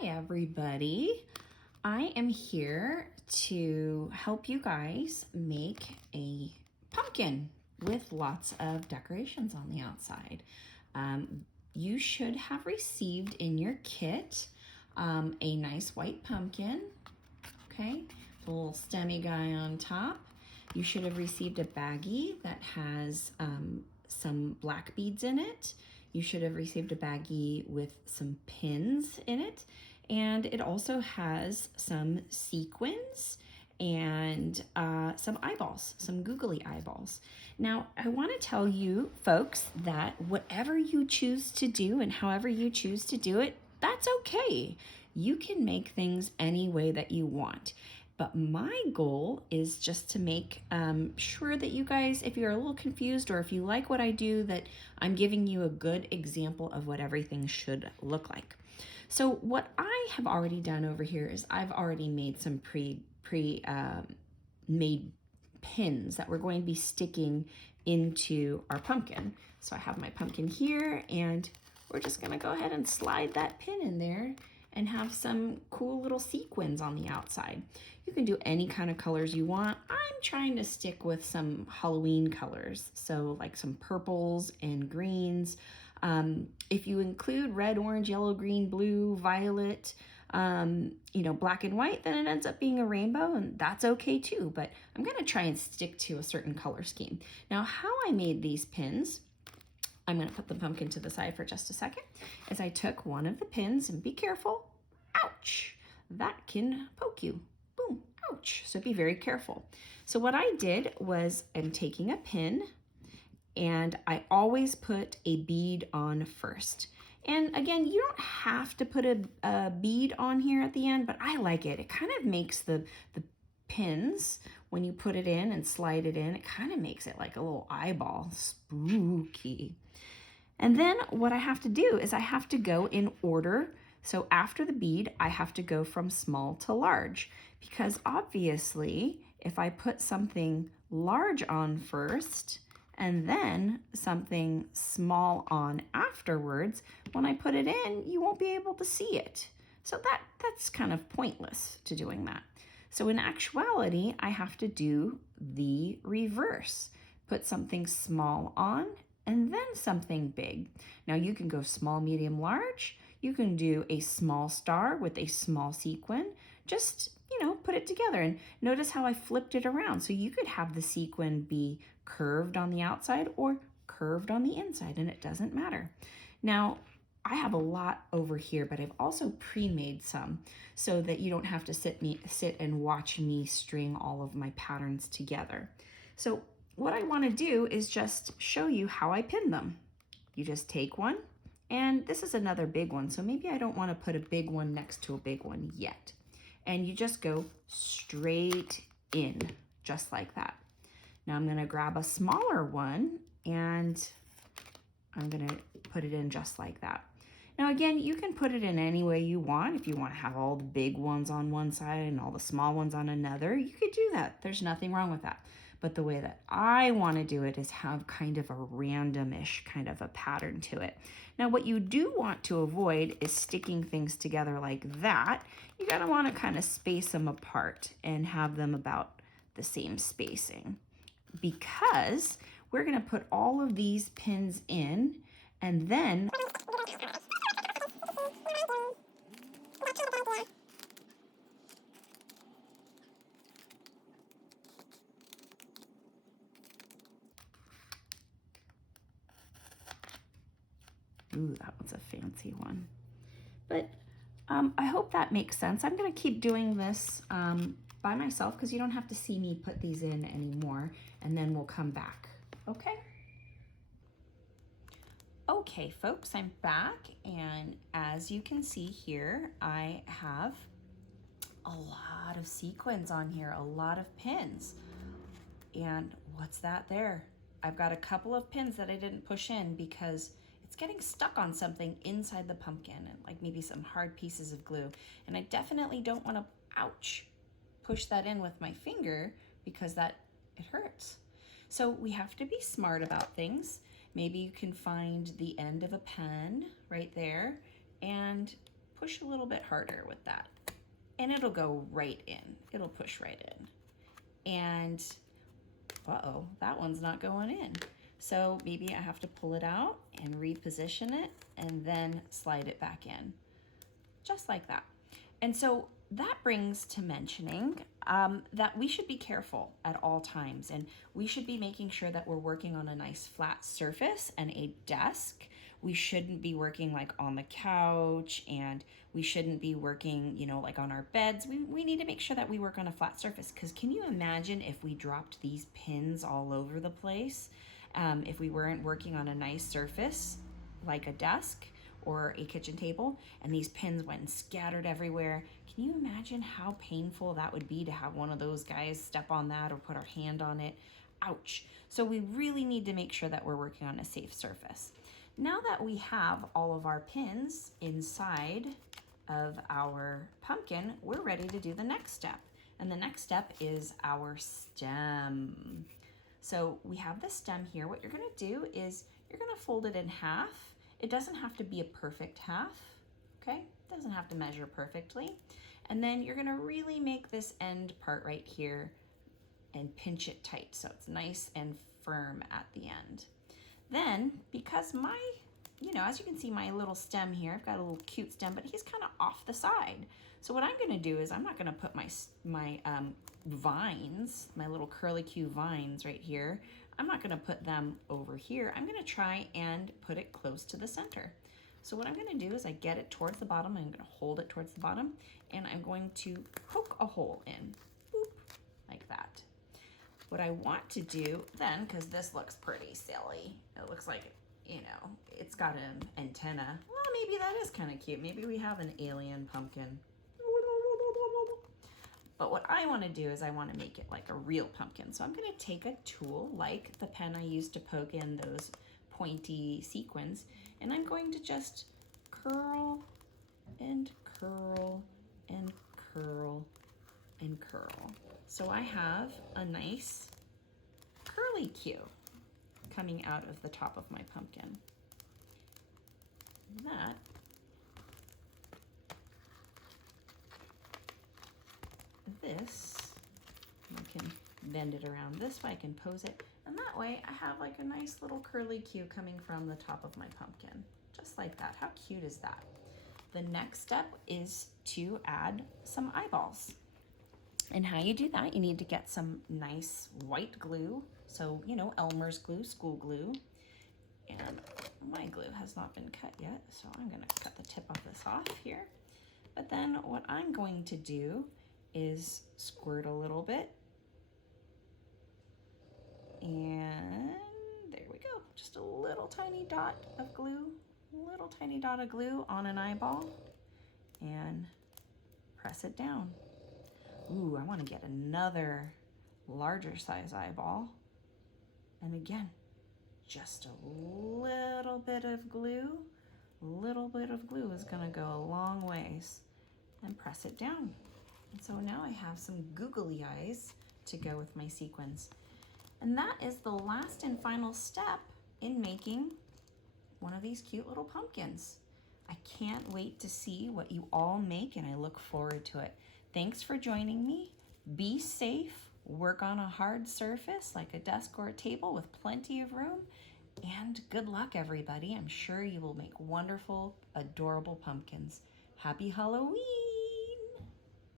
Hi everybody. I am here to help you guys make a pumpkin with lots of decorations on the outside. You should have received in your kit a nice white pumpkin, okay? The little stemmy guy on top. You should have received a baggie that has some black beads in it. You should have received a baggie with some pins in it. And it also has some sequins and some eyeballs, some googly eyeballs. Now, I want to tell you folks that whatever you choose to do and however you choose to do it, that's okay. You can make things any way that you want. But my goal is just to make sure that you guys, if you're a little confused or if you like what I do, that I'm giving you a good example of what everything should look like. So what I have already done over here is I've already made some made pins that we're going to be sticking into our pumpkin. So I have my pumpkin here, and we're just gonna go ahead and slide that pin in there and have some cool little sequins on the outside. You can do any kind of colors you want. I'm trying to stick with some Halloween colors, so like some purples and greens. If you include red, orange, yellow, green, blue, violet, black and white, then it ends up being a rainbow, and that's okay too, but I'm gonna try and stick to a certain color scheme. Now, how I made these pins, I'm gonna put the pumpkin to the side for just a second, is I took one of the pins, and be careful, ouch, that can poke you, boom, ouch, so be very careful. So what I did was I'm taking a pin, and I always put a bead on first. And again, you don't have to put a bead on here at the end, but I like it. It kind of makes the pins, when you put it in and slide it in, it kind of makes it like a little eyeball, spooky. And then what I have to do is I have to go in order. So after the bead, I have to go from small to large, because obviously if I put something large on first and then something small on afterwards, when I put it in, you won't be able to see it. So that's kind of pointless to doing that. So in actuality, I have to do the reverse. Put something small on and then something big. Now you can go small, medium, large. You can do a small star with a small sequin. Just, put it together, and notice how I flipped it around. So you could have the sequin be curved on the outside or curved on the inside, and it doesn't matter. Now, I have a lot over here, but I've also pre-made some so that you don't have to sit and watch me string all of my patterns together. So what I want to do is just show you how I pin them. You just take one, and this is another big one, so maybe I don't want to put a big one next to a big one yet. And you just go straight in, just like that. Now I'm going to grab a smaller one, and I'm going to put it in just like that. Now again, you can put it in any way you want. If you want to have all the big ones on one side and all the small ones on another, you could do that. There's nothing wrong with that. But the way that I want to do it is have kind of a randomish kind of a pattern to it. Now what you do want to avoid is sticking things together like that. You gotta want to kind of space them apart and have them about the same spacing, because we're going to put all of these pins in, and then ooh, that was a fancy one. But I hope that makes sense. I'm going to keep doing this by myself, because you don't have to see me put these in anymore, and then we'll come back. Okay? Okay, folks, I'm back, and as you can see here, I have a lot of sequins on here, a lot of pins. And what's that there? I've got a couple of pins that I didn't push in because it's getting stuck on something inside the pumpkin, and like maybe some hard pieces of glue. And I definitely don't want to, ouch, push that in with my finger, because it hurts. So we have to be smart about things. Maybe you can find the end of a pen right there and push a little bit harder with that. And it'll go right in. It'll push right in. And, uh-oh, that one's not going in. So maybe I have to pull it out and reposition it and then slide it back in. Just like that. And so that brings to mentioning that we should be careful at all times, and we should be making sure that we're working on a nice flat surface and a desk. We shouldn't be working like on the couch, and we shouldn't be working, you know, like on our beds. We need to make sure that we work on a flat surface, because can you imagine if we dropped these pins all over the place? If we weren't working on a nice surface like a desk or a kitchen table, and these pins went scattered everywhere. Can you imagine how painful that would be to have one of those guys step on that or put our hand on it? Ouch. So we really need to make sure that we're working on a safe surface. Now that we have all of our pins inside of our pumpkin, we're ready to do the next step. And the next step is our stem. So we have the stem here. What you're gonna do is you're gonna fold it in half. It doesn't have to be a perfect half, okay? It doesn't have to measure perfectly. And then you're gonna really make this end part right here and pinch it tight so it's nice and firm at the end. Then, because my, you know, as you can see, my little stem here, I've got a little cute stem, but he's kind of off the side. So what I'm gonna do is I'm not gonna put my vines, my little curlicue vines right here, I'm not gonna put them over here. I'm gonna try and put it close to the center. So what I'm gonna do is I get it towards the bottom, and I'm gonna hold it towards the bottom, and I'm going to poke a hole in, boop, like that. What I want to do then, because this looks pretty silly, it looks like, you know, it's got an antenna. Well, maybe that is kind of cute. Maybe we have an alien pumpkin. But what I want to do is I want to make it like a real pumpkin. So I'm going to take a tool like the pen I used to poke in those pointy sequins, and I'm going to just curl and curl and curl and curl. So I have a nice curly cue coming out of the top of my pumpkin. That this, I can bend it around this way, I can pose it, and that way I have like a nice little curly cue coming from the top of my pumpkin, just like that. How cute is that? The next step is to add some eyeballs. And how you do that, you need to get some nice white glue. So, you know, Elmer's glue, school glue. And my glue has not been cut yet, so I'm gonna cut the tip of this off here. But then what I'm going to do is squirt a little bit. And there we go. Just a little tiny dot of glue, little tiny dot of glue on an eyeball, and press it down. Ooh, I want to get another larger size eyeball. And again, just a little bit of glue. A little bit of glue is going to go a long ways. And press it down. And so now I have some googly eyes to go with my sequins. And that is the last and final step in making one of these cute little pumpkins. I can't wait to see what you all make, and I look forward to it. Thanks for joining me. Be safe, work on a hard surface like a desk or a table with plenty of room, and good luck, everybody. I'm sure you will make wonderful, adorable pumpkins. Happy Halloween!